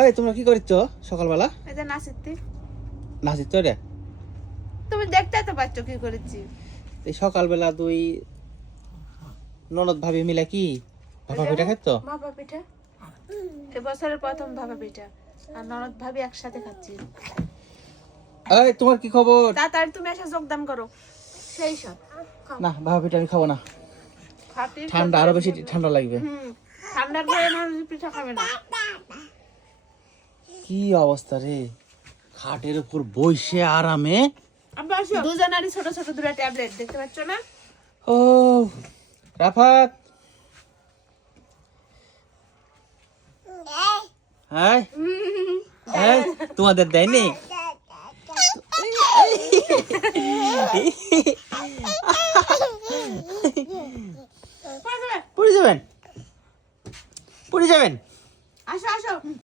এই তোমরা কি করছো সকালবেলা? এটা নাচিতে নাচিচ্ছ রে? তুমি দেখতে তো পাচ্ছ কি করেছি। এই সকালবেলা দুই ননদ ভাবি মিলে কি ভাপা পিঠা খাচ্ছ? ভাপা পিঠা এবছরের প্রথম ভাপা পিঠা আর ননদ ভাবি একসাথে খাচ্ছি। এই তোমার কি খবর? তাড়াতাড়ি তুমি এসে যোগদান করো। সেই সব না ভাপা পিঠা আমি খাবো না, খাতি ঠান্ডা আরো বেশি ঠান্ডা লাগবে। ঠান্ডার পরে মানুষ পিঠা খাবে না। কি অবস্থা রে, খাটের উপর বসে আরামে। দুজনেরই ছোট ছোট দুটো ট্যাবলেট দেখতে পাচ্ছ না? ও রাফাত, হ্যাঁ হ্যাঁ তোমাদের দেয়নি? পড়ে যাবেন, পড়ে যাবেন। আসো আসো।